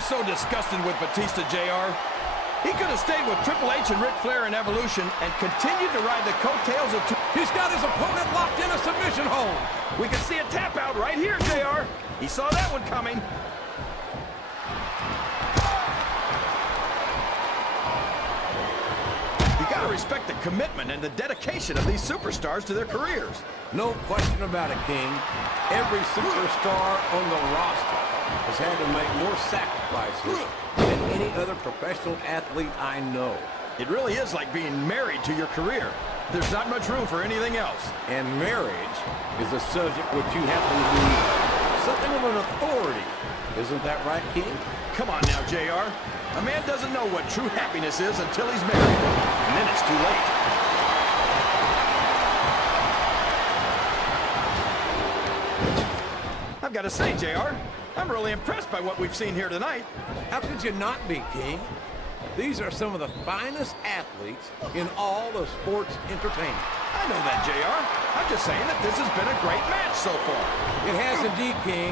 I'm so disgusted with Batista, JR. He could have stayed with Triple H and Ric Flair in Evolution and continued to ride the coattails of... He's got his opponent locked in a submission hold. We can see a tap out right here, JR. He saw that one coming. You gotta respect the commitment and the dedication of these superstars to their careers. No question about it, King. Every superstar on the roster has had to make more sacrifices than any other professional athlete I know. It really is like being married to your career. There's not much room for anything else. And marriage is a subject which you happen to be something of an authority. Isn't that right, King? Come on now, JR. A man doesn't know what true happiness is until he's married. And then it's too late. I've got to say, JR, I'm really impressed by what we've seen here tonight. How could you not be, King? These are some of the finest athletes in all of sports entertainment. I know that, JR. I'm just saying that this has been a great match so far. It has indeed, King,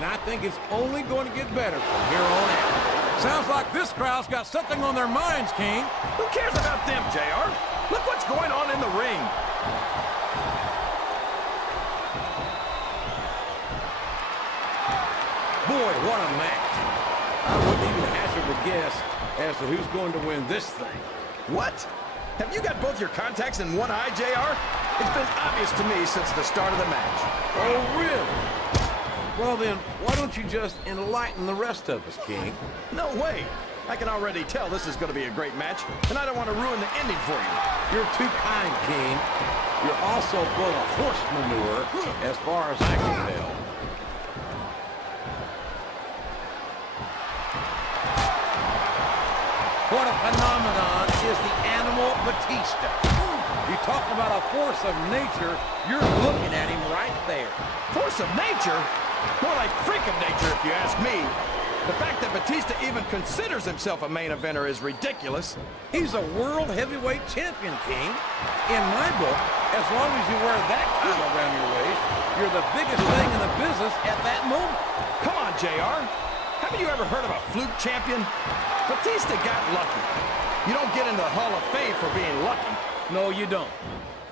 and I think it's only going to get better from here on out. Sounds like this crowd's got something on their minds, King. Who cares about them, JR? Look what's going on in the ring. Boy, what a match. I wouldn't even hazard a guess as to who's going to win this thing. What? Have you got both your contacts in one eye, JR? It's been obvious to me since the start of the match. Oh, really? Well then, why don't you just enlighten the rest of us, King? No way. I can already tell this is going to be a great match, and I don't want to ruin the ending for you. You're too kind, King. You're also full of horse manure, as far as I can tell. What a phenomenon is the animal Batista. You talk about a force of nature, you're looking at him right there. Force of nature? More like freak of nature, if you ask me. The fact that Batista even considers himself a main eventer is ridiculous. He's a world heavyweight champion, King. In my book, as long as you wear that title around your waist, you're the biggest thing in the business at that moment. Come on, JR. Haven't you ever heard of a fluke champion? Batista got lucky. You don't get into the Hall of Fame for being lucky. No, you don't.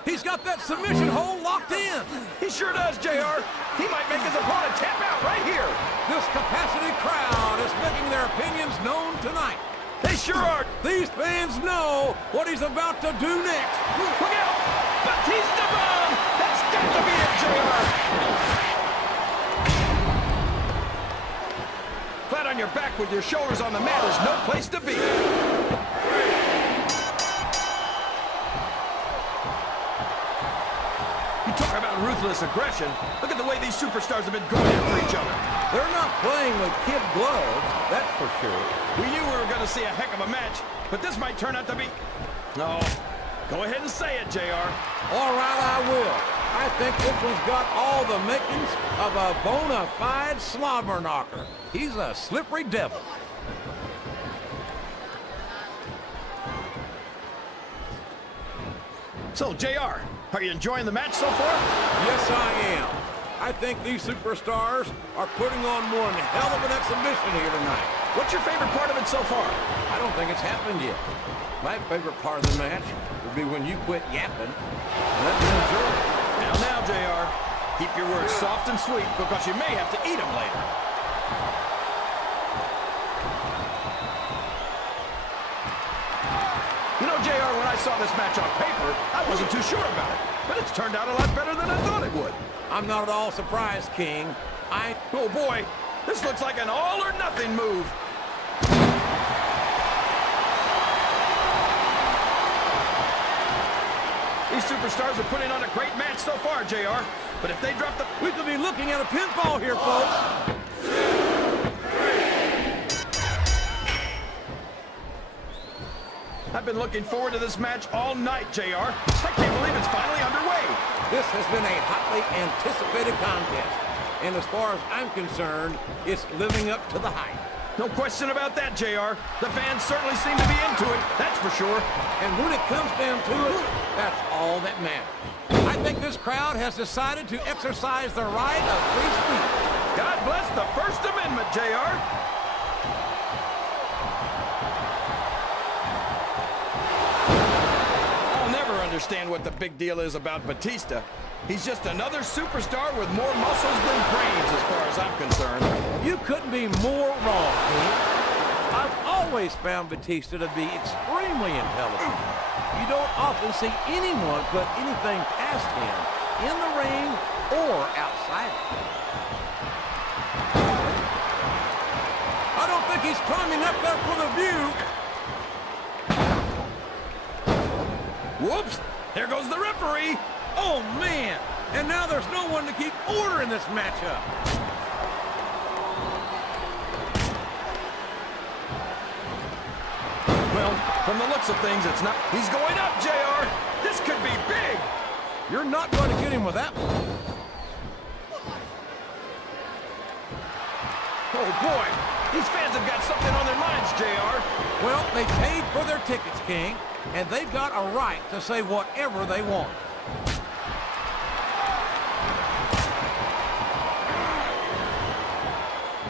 He's got that submission hold locked in. He sure does, JR. He might make his opponent tap out right here. This capacity crowd is making their opinions known tonight. They sure are. These fans know what he's about to do next. Look out! Batista bomb! That's got to be it, JR. Flat on your back with your shoulders on the mat is no place to be. You talk about ruthless aggression. Look at the way these superstars have been going after each other. They're not playing with kid gloves, that's for sure. We knew we were going to see a heck of a match, but this might turn out to be... No. Go ahead and say it, JR. All right, I will. I think this one's got all the makings of a bona fide slobber knocker. He's a slippery devil. So, JR, are you enjoying the match so far? Yes, I am. I think these superstars are putting on one hell of an exhibition here tonight. What's your favorite part of it so far? I don't think it's happened yet. My favorite part of the match would be when you quit yapping and let me enjoy it. Now, JR, keep your words soft and sweet because you may have to eat them later. You know, JR, when I saw this match on paper, I wasn't too sure about it. But it's turned out a lot better than I thought it would. I'm not at all surprised, King. Oh, boy. This looks like an all-or-nothing move. These superstars are putting on a great match so far, JR. But if they drop the... We could be looking at a pinfall here, folks. I've been looking forward to this match all night, JR. I can't believe it's finally underway. This has been a hotly anticipated contest. And as far as I'm concerned, it's living up to the hype. No question about that, JR. The fans certainly seem to be into it, that's for sure. And when it comes down to it, that's all that matters. I think this crowd has decided to exercise the right of free speech. God bless the First Amendment, JR. understand what the big deal is about Batista. He's just another superstar with more muscles than brains, as far as I'm concerned. You couldn't be more wrong, King. I've always found Batista to be extremely intelligent. You don't often see anyone put anything past him in the ring or outside it. I don't think he's climbing up there for the view. Whoops! There goes the referee! Oh, man! And now there's no one to keep order in this matchup. Well, from the looks of things, it's not. He's going up, JR! This could be big! You're not going to get him with that one. Oh, boy! These fans have got something on their minds, JR. Well, they paid for their tickets, King, and they've got a right to say whatever they want.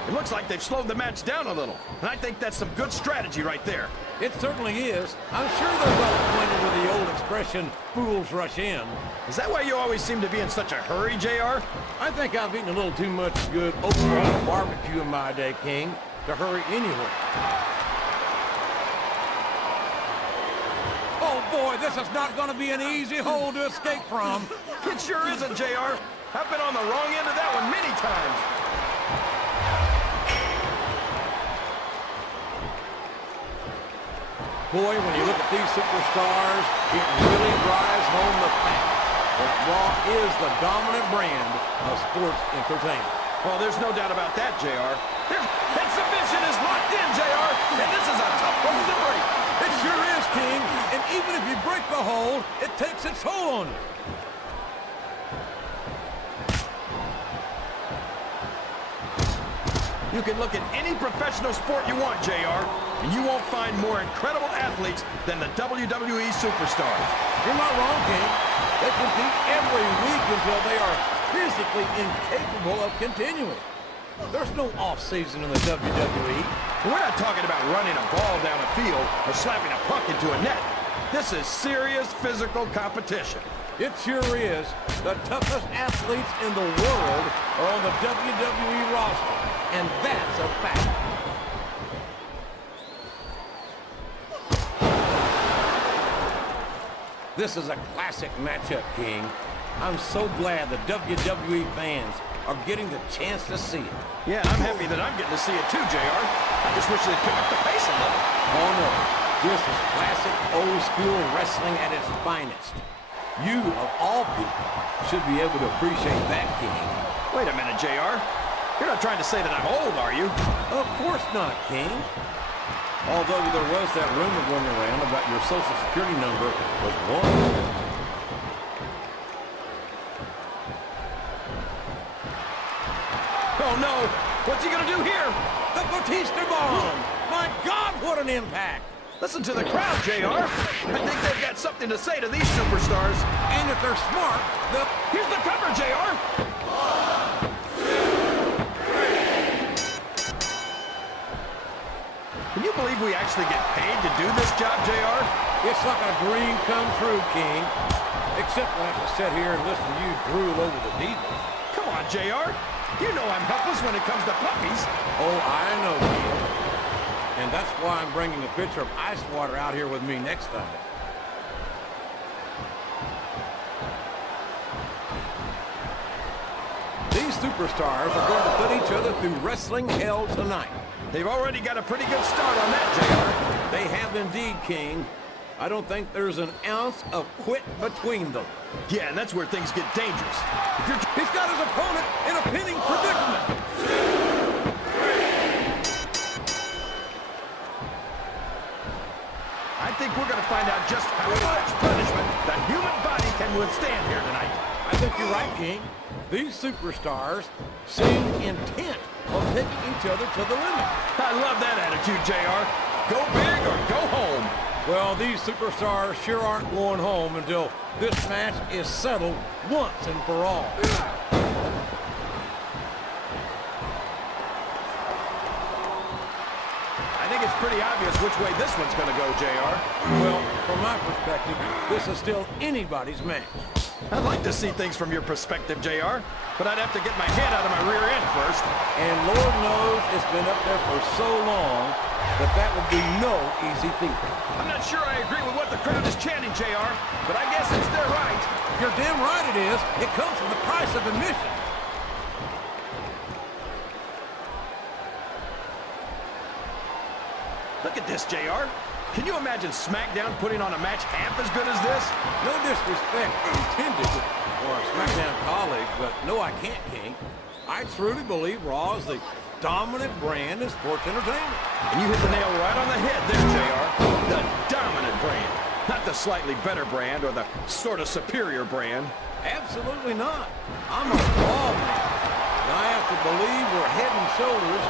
It looks like they've slowed the match down a little, and I think that's some good strategy right there. It certainly is. I'm sure they're well acquainted with the old expression, fools rush in. Is that why you always seem to be in such a hurry, JR? I think I've eaten a little too much good overall barbecue in my day, King, to hurry anywhere. Oh, boy, this is not going to be an easy hole to escape from. It sure isn't, JR. I've been on the wrong end of that one many times. Boy, when you look at these superstars, it really drives home the fact that Raw is the dominant brand of sports entertainment. Well, there's no doubt about that, JR. That submission is locked in, JR, and this is a tough one to break. It sure is, King, and even if you break the hold, it takes its toll on you. You can look at any professional sport you want, JR, and you won't find more incredible athletes than the WWE superstars. You're not wrong, King. They compete every week until they are physically incapable of continuing. There's no off-season in the WWE. We're not talking about running a ball down a field or slapping a puck into a net. This is serious physical competition. It sure is. The toughest athletes in the world are on the WWE roster, and that's a fact. This is a classic matchup, King. I'm so glad the WWE fans are getting the chance to see it. Yeah, I'm happy that I'm getting to see it too, JR. I just wish they'd pick up the pace a little. Oh, no. This is classic old-school wrestling at its finest. You, of all people, should be able to appreciate that, King. Wait a minute, JR. You're not trying to say that I'm old, are you? Of course not, King. Although there was that rumor going around about your Social Security number was 1. Oh, no. What's he going to do here? The Batista bomb! My God, what an impact! Listen to the crowd, JR. I think they've got something to say to these superstars. And if they're smart, they'll... Here's the cover, JR. 1, 2, 3. Can you believe we actually get paid to do this job, JR? It's like a dream come true, King. Except when I have to sit here and listen to you drool over the Divas. Come on, JR. You know I'm helpless when it comes to puppies. Oh, I know, King. And that's why I'm bringing a pitcher of ice water out here with me next time. These superstars are going to put each other through wrestling hell tonight. They've already got a pretty good start on that, JR. They have indeed, King. I don't think there's an ounce of quit between them. Yeah, and that's where things get dangerous. He's got his opponent in a pinning predicament. 2, 3. I think we're going to find out just how much punishment the human body can withstand here tonight. I think you're right, King. These superstars seem intent on taking each other to the limit. I love that attitude, JR. Go big or go home. Well, these superstars sure aren't going home until this match is settled once and for all. I think it's pretty obvious which way this one's going to go, JR. Well, from my perspective, this is still anybody's match. I'd like to see things from your perspective, JR, but I'd have to get my head out of my rear end first. And Lord knows it's been up there for so long that would be no easy feat. I'm not sure I agree with what the crowd is chanting, JR, but I guess it's their right. You're damn right it is. It comes from the price of admission. Look at this, JR. Can you imagine SmackDown putting on a match half as good as this? No disrespect intended for a SmackDown colleague, but no, I can't, King. I truly believe Raw is the dominant brand in sports entertainment. And you hit the nail right on the head there, JR. The dominant brand. Not the slightly better brand or the sort of superior brand. Absolutely not. I'm a Raw man. And I have to believe we're head and shoulders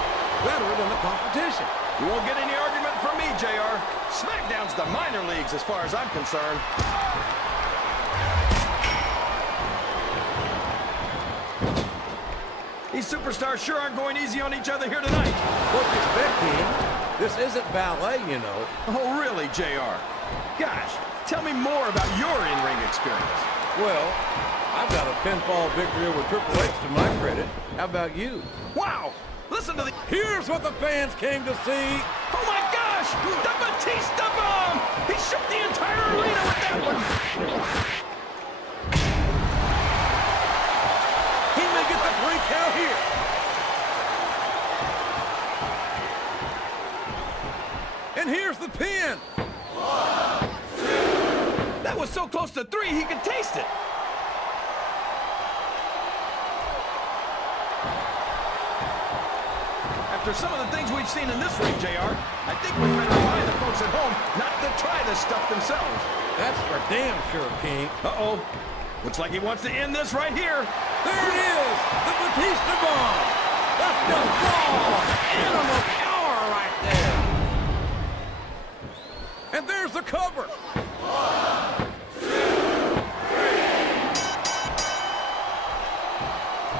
better than the competition. You won't get any argument from me, JR. SmackDown's the minor leagues as far as I'm concerned. These superstars sure aren't going easy on each other here tonight. What do you expect, King? This isn't ballet, you know. Oh, really, JR? Gosh, tell me more about your in-ring experience. Well, I've got a pinfall victory over Triple H to my credit. How about you? Wow! Listen to the... Here's what the fans came to see. Oh my gosh! The Batista bomb! He shook the entire arena with that one! He may get the 3 count here. And here's the pin. 1, 2. That was so close to 3 he could taste it. After some of the things we've seen in this ring, JR, I think we better remind the folks at home not to try this stuff themselves. That's for damn sure, King. Uh-oh. Looks like he wants to end this right here. There it is, the Batista bomb. That's just raw animal power right there. And there's the cover. 1, 2, 3.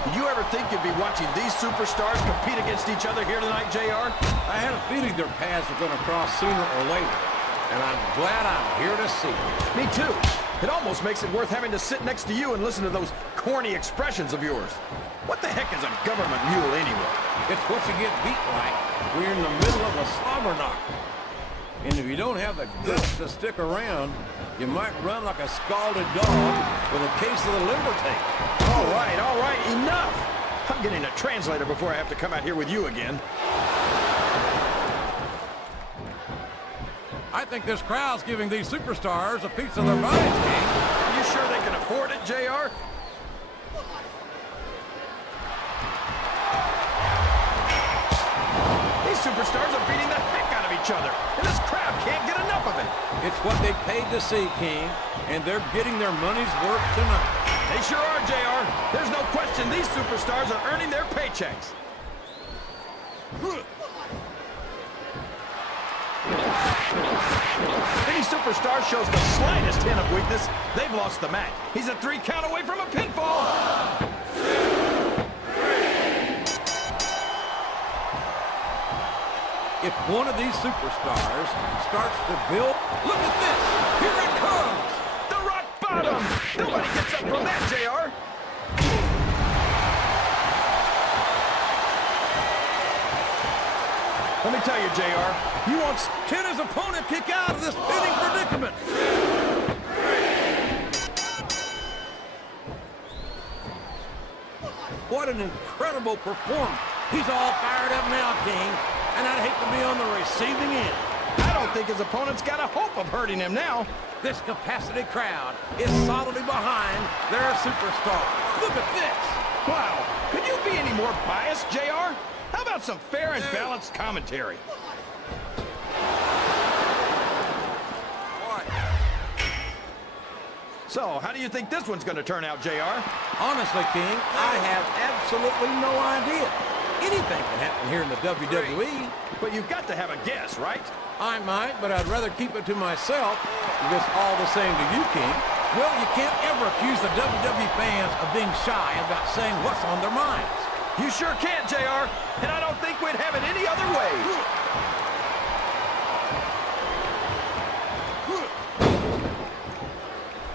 Did you ever think you'd be watching these superstars compete against each other here tonight, JR? I had a feeling their paths were going to cross sooner or later, and I'm glad I'm here to see it. Me too. It almost makes it worth having to sit next to you and listen to those corny expressions of yours. What the heck is a government mule anyway? It's what you get beat like. We're in the middle of a slobber knock. And if you don't have the guts to stick around, you might run like a scalded dog with a case of the limber tank. All right, enough! I'm getting a translator before I have to come out here with you again. I think this crowd's giving these superstars a piece of their minds, King. Are you sure they can afford it, JR? These superstars are beating the heck out of each other, and this crowd can't get enough of it. It's what they paid to see, King, and they're getting their money's worth tonight. They sure are, JR. There's no question these superstars are earning their paychecks. Any superstar shows the slightest hint of weakness, they've lost the match. He's a 3 count away from a pinfall. 1, 2, 3. If one of these superstars starts to build, look at this, here it comes. The rock bottom. Nobody gets up from that, JR. Let me tell you, JR, you won't... Can his opponent kick out of this pinning predicament? 2, 3. What an incredible performance. He's all fired up now, King, and I'd hate to be on the receiving end. I don't think his opponent's got a hope of hurting him now. This capacity crowd is solidly behind their superstar. Look at this. Wow, could you be any more biased, JR? How about some fair and balanced commentary? So, how do you think this one's going to turn out, JR? Honestly, King, I have absolutely no idea. Anything can happen here in the WWE. But you've got to have a guess, right? I might, but I'd rather keep it to myself. If it's all the same to you, King. Well, you can't ever accuse the WWE fans of being shy about saying what's on their minds. You sure can't, JR. And I don't think we'd have it any other way.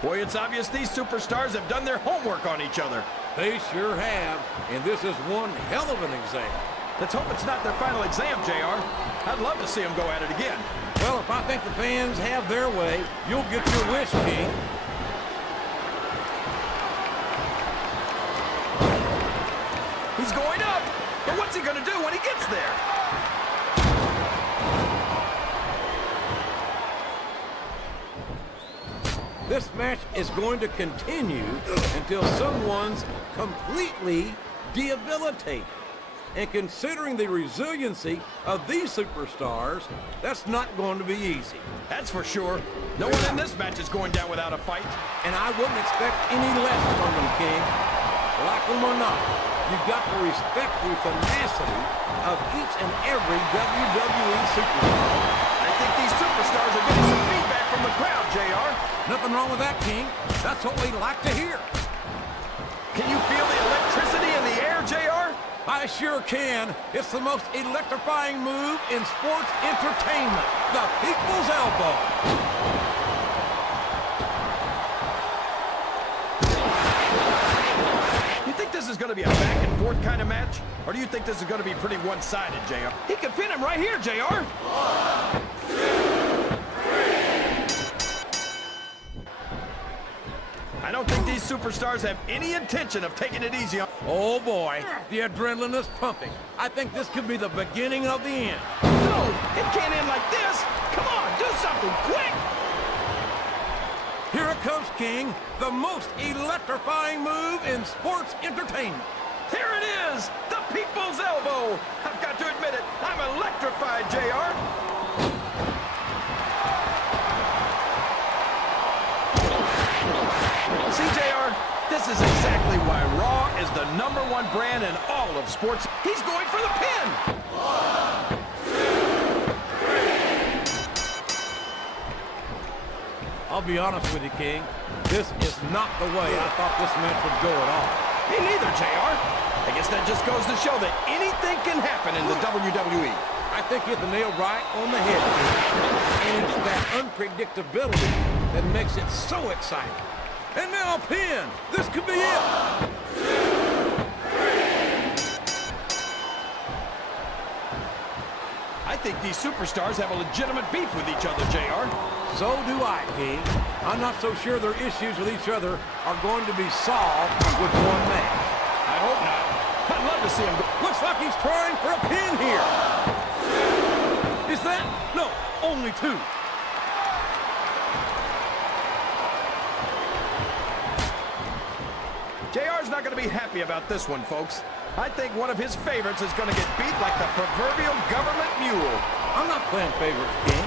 Boy, it's obvious these superstars have done their homework on each other. They sure have, and this is one hell of an exam. Let's hope it's not their final exam, JR. I'd love to see them go at it again. Well, if I think the fans have their way, you'll get your wish, King. He's going up, but what's he going to do when he gets there? This match is going to continue until someone's completely debilitated. And considering the resiliency of these superstars, that's not going to be easy. That's for sure. No one in this match is going down without a fight. And I wouldn't expect any less from them, King. Like them or not, you've got to respect the tenacity of each and every WWE superstar. I think these superstars are getting some feedback from the crowd, JR. Nothing wrong with that, King. That's what we like to hear. Can you feel the electricity in the air, JR? I sure can. It's the most electrifying move in sports entertainment. The people's elbow. You think this is going to be a back and forth kind of match? Or do you think this is going to be pretty one-sided, JR? He could pin him right here, JR. 1, 2, 3. I don't think these superstars have any intention of taking it easy on... Oh boy, the adrenaline is pumping. I think this could be the beginning of the end. No, it can't end like this. Come on, do something quick. Here it comes, King. The most electrifying move in sports entertainment. Here it is, the people's elbow. I've got to admit it, I'm electrified, JR. See, JR, this is exactly why Raw is the #1 brand in all of sports. He's going for the pin. 1, 2, 3. I'll be honest with you, King. This is not the way I thought this match would go at all. Me neither, JR. I guess that just goes to show that anything can happen in the WWE. I think you hit the nail right on the head, King. And it's that unpredictability that makes it so exciting. And now a pin. This could be it. 1, 2, 3. I think these superstars have a legitimate beef with each other, JR. So do I, King. I'm not so sure their issues with each other are going to be solved with one match. I hope not. I'd love to see him go. Looks like he's trying for a pin here. Is that? No, only 2. JR's not going to be happy about this one, folks. I think one of his favorites is going to get beat like the proverbial government mule. I'm not playing favorites, King.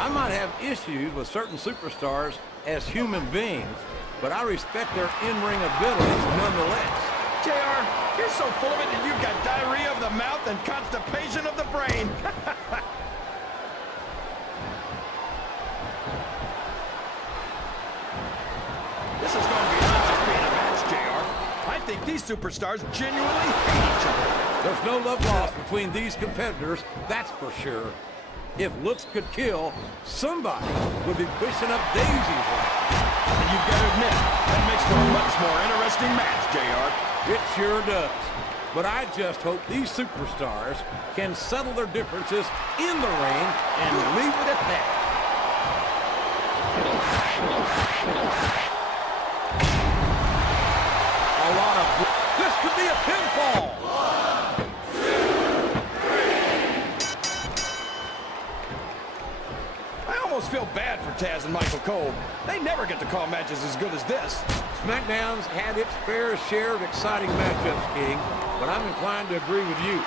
I might have issues with certain superstars as human beings, but I respect their in-ring abilities nonetheless. JR, you're so full of it that you've got diarrhea of the mouth and constipation of the brain. This is going to be not just being a match, JR. I think these superstars genuinely hate each other. There's no love lost between these competitors, that's for sure. If looks could kill, somebody would be pushing up daisies right now. And you've got to admit, that makes for a much more interesting match, JR. It sure does. But I just hope these superstars can settle their differences in the ring and leave it at that. A lot of... This could be a pinfall. 1, 2, 3. I almost feel bad for Taz and Michael Cole. They never get to call matches as good as this. SmackDown's had its fair share of exciting matchups, King, but I'm inclined to agree with you.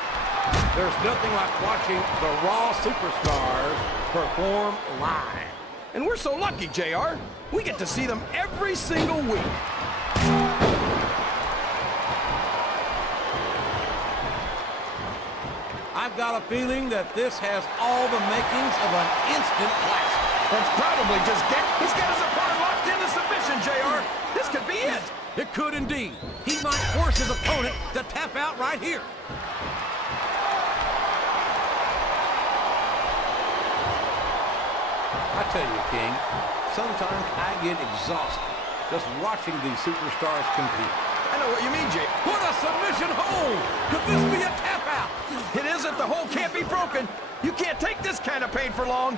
There's nothing like watching the Raw superstars perform live. And we're so lucky, JR. We get to see them every single week. I've got a feeling that this has all the makings of an instant classic. That's probably just He's got his opponent locked into submission, JR. This could be it. It could indeed. He might force his opponent to tap out right here. I tell you, King, sometimes I get exhausted just watching these superstars compete. I know what you mean, Jay. What a submission hold! Could this be a tap out? It isn't. The hold can't be broken. You can't take this kind of pain for long.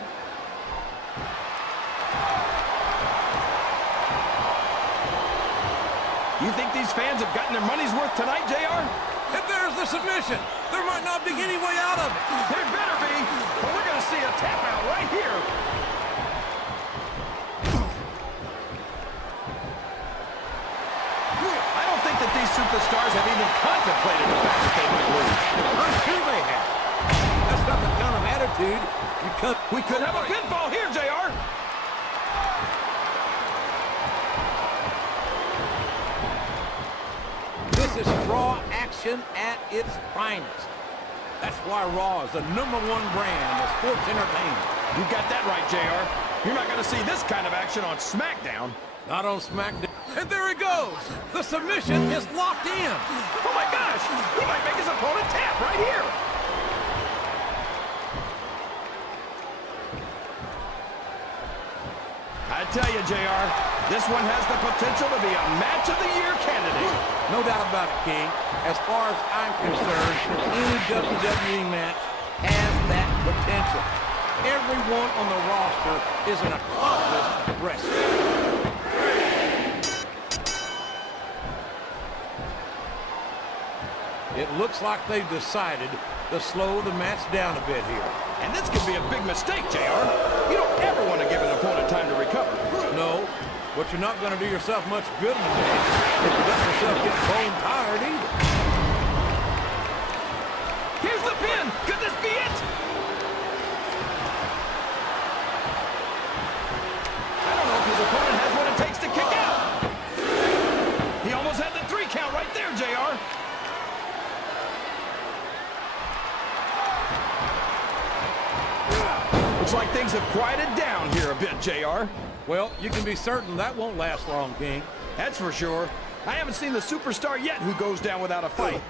You think these fans have gotten their money's worth tonight, JR? If there's the submission, there might not be any way out of it. There better be, but we're going to see a tap out right here. I don't think that these superstars have even contemplated the fact that they might lose. I'm sure they have. That's not the kind of attitude you cut. We could have a pinfall here, JR. This is Raw action at its finest. That's why Raw is the #1 brand of sports entertainment. You got that right, JR. You're not going to see this kind of action on SmackDown. Not on SmackDown. And there he goes. The submission is locked in. Oh my gosh! He might make his opponent tap right here. I tell you, JR, this one has the potential to be a match of the year candidate. No doubt about it, King. As far as I'm concerned, any WWE match has that potential. Everyone on the roster is an accomplished wrestler. It looks like they've decided to slow the match down a bit here. And this could be a big mistake, JR. You don't ever want to give an opponent time to recover. No, but you're not going to do yourself much good in the match if you let yourself get bone tired either. Here's the pin. Could this be it? I don't know if his opponent has what it takes to kick out. He almost had the 3 count right there, JR. Looks like things have quieted down here a bit, JR. Well, you can be certain that won't last long, King. That's for sure. I haven't seen the superstar yet who goes down without a fight.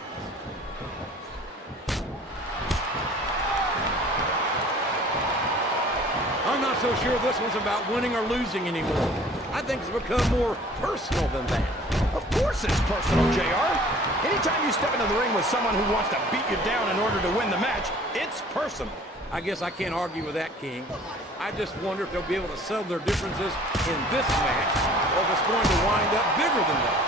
I'm not so sure this one's about winning or losing anymore. I think it's become more personal than that. Of course it's personal, JR. Anytime you step into the ring with someone who wants to beat you down in order to win the match, it's personal. I guess I can't argue with that, King. I just wonder if they'll be able to settle their differences in this match, or if it's going to wind up bigger than that.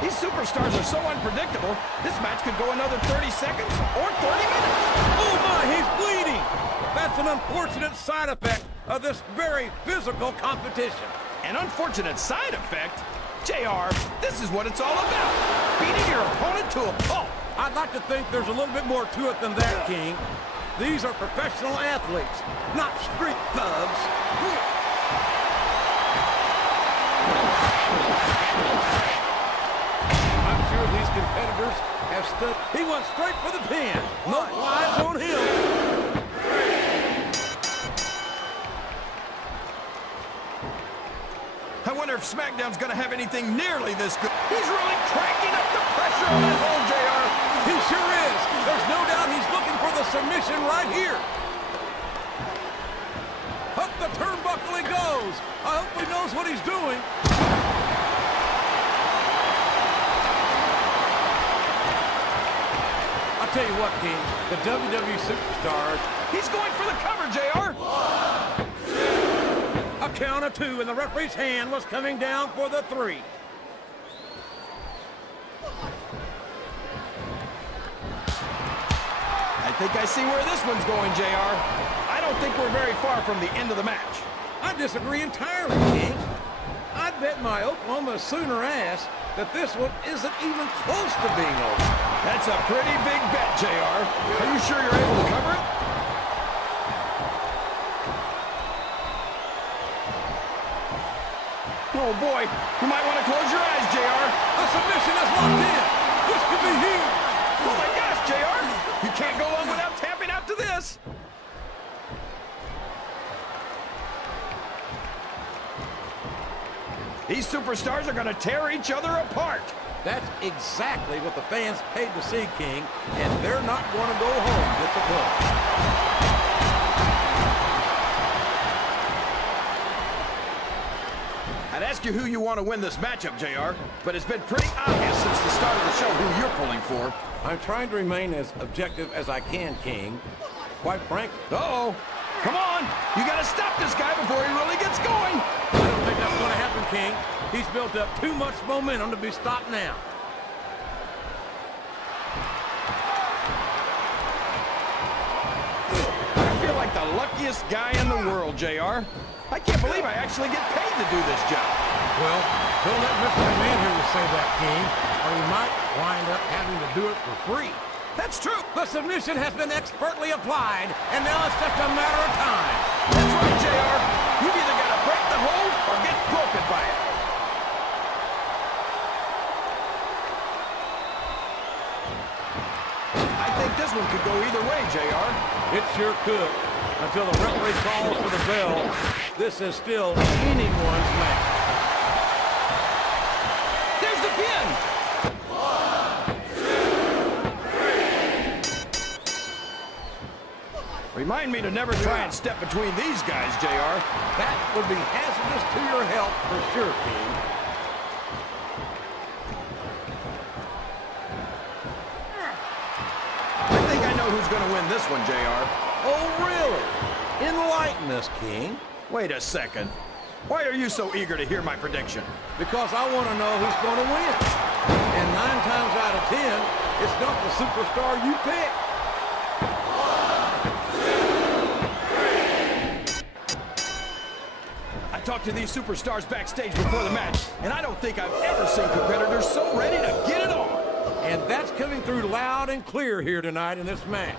These superstars are so unpredictable, this match could go another 30 seconds or 30 minutes. Oh my, he's bleeding! That's an unfortunate side effect of this very physical competition. An unfortunate side effect? JR, this is what it's all about. Beating your opponent to a pulp. I'd like to think there's a little bit more to it than that, King. These are professional athletes, not street thugs. I'm sure these competitors have stood. He went straight for the pin. No flies on him. I wonder if SmackDown's going to have anything nearly this good. He's really cranking up the pressure on that hold, JR. He sure is. There's no doubt he's looking for the submission right here. Up the turnbuckle he goes. I hope he knows what he's doing. I'll tell you what, King. The WWE superstars. He's going for the cover, JR. A count of 2, and the referee's hand was coming down for the 3. I think I see where this one's going, JR. I don't think we're very far from the end of the match. I disagree entirely, King. I'd bet my Oklahoma Sooner ass that this one isn't even close to being over. That's a pretty big bet, JR. Are you sure you're able to cover it? Oh boy, you might want to close your eyes, JR. The submission is locked in. This could be huge. Oh my gosh, JR. You can't go on without tapping out to this. These superstars are going to tear each other apart. That's exactly what the fans paid to see, King, and they're not going to go home disappointed. I'd ask you who you want to win this matchup, JR, but it's been pretty obvious since the start of the show who you're pulling for. I'm trying to remain as objective as I can, King. Quite frankly. Uh-oh. Come on. You got to stop this guy before he really gets going. I don't think that's going to happen, King. He's built up too much momentum to be stopped now. I feel like the luckiest guy in the world, JR. I can't believe I actually get paid to do this job. Well, don't let Mr. Man here say that, King, or you might wind up having to do it for free. That's true. The submission has been expertly applied, and now it's just a matter of time. That's right, JR. You've either got to break the hold or get broken by it. I think this one could go either way, JR. It sure could. Until the referee calls for the bell, this is still anyone's match. There's the pin. 1, 2, 3. Remind me to never try and step between these guys, JR. That would be hazardous to your health for sure, King. I think I know who's going to win this one, JR. Oh, really? Enlighten us, King. Wait a second. Why are you so eager to hear my prediction? Because I want to know who's going to win. And 9 times out of 10, it's not the superstar you pick. 1, 2, 3. I talked to these superstars backstage before the match, and I don't think I've ever seen competitors so ready to get it on. And that's coming through loud and clear here tonight in this match.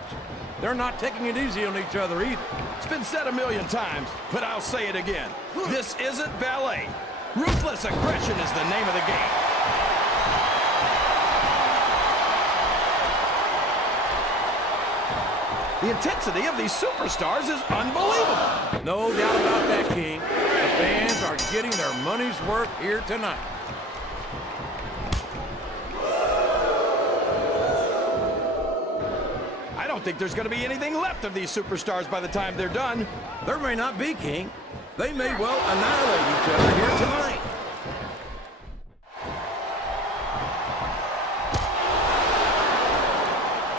They're not taking it easy on each other either. It's been said a million times, but I'll say it again. This isn't ballet. Ruthless aggression is the name of the game. The intensity of these superstars is unbelievable. No doubt about that, King. The fans are getting their money's worth here tonight. I don't think there's going to be anything left of these superstars by the time they're done. There may not be, King. They may well annihilate each other here tonight.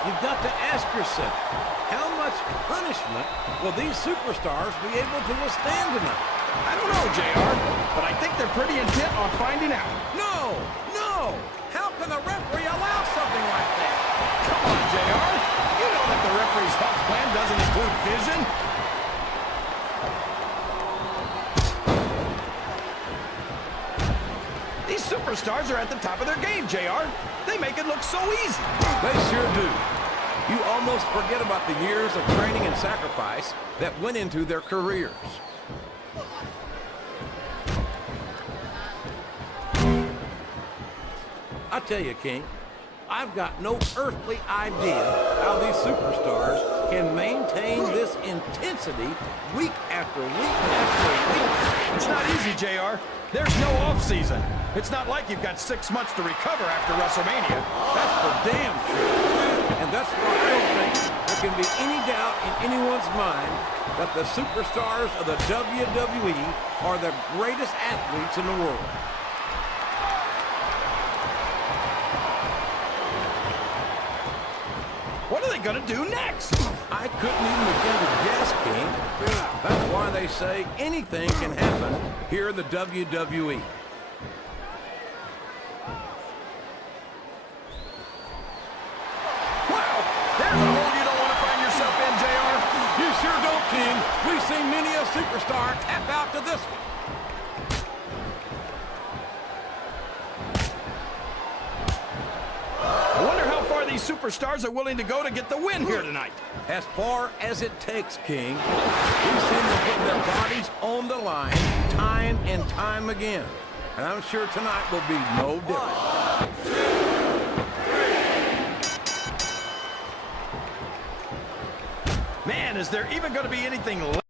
You've got to ask yourself, how much punishment will these superstars be able to withstand tonight? I don't know, JR, but I think they're pretty intent on finding out. No! No! How can the referee allow something like that? Come on, JR. You know that the referee's health plan doesn't include vision. These superstars are at the top of their game, JR. They make it look so easy. They sure do. You almost forget about the years of training and sacrifice that went into their careers. I tell you, King, I've got no earthly idea how these superstars can maintain this intensity week after week after week. It's not easy, JR. There's no off-season. It's not like you've got 6 months to recover after WrestleMania. That's for damn sure. And that's why I don't think there can be any doubt in anyone's mind that the superstars of the WWE are the greatest athletes in the world. What are they going to do next? I couldn't even begin to guess, King. That's why they say anything can happen here in the WWE. Wow, there's a hole you don't want to find yourself in, JR. You sure don't, King. We've seen many a superstar tap out to this one. I wonder how far these superstars are willing to go to get the win here tonight. As far as it takes, King. We've seen them put their bodies on the line time and time again. And I'm sure tonight will be no different. 1, 2, 3. Man, is there even going to be anything left?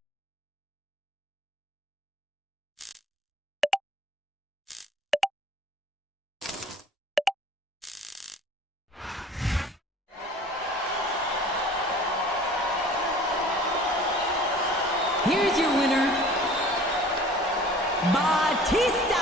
Here's your winner, Batista.